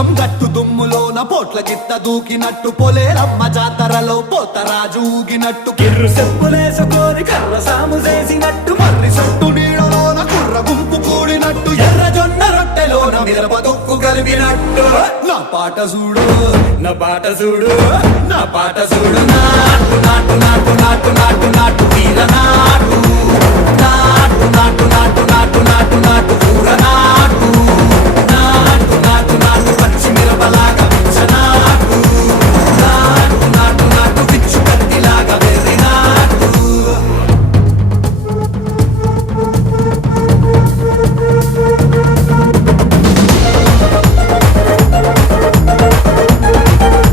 పోచం గట్టు దుమ్ములోన పోట్ల గిత్త దూకినట్టు పొలేరమ్మ జాతరలో పోతరాజు ఊగినట్టు కిర్రు చెప్పులేసుకొని కర్ర సాము చేసినట్టు మర్రి సొట్టు నీడలోన కుర్ర గుంపు కూడినట్టు ఎర్ర జొన్న రొట్టెలోన మిరప దొక్కు కలిపినట్టు నా పాట చూడు నా పాట చూడు నా పాట చూడు నాటు నాటు నాటు నాటు నాటు నాటు వీర నాటు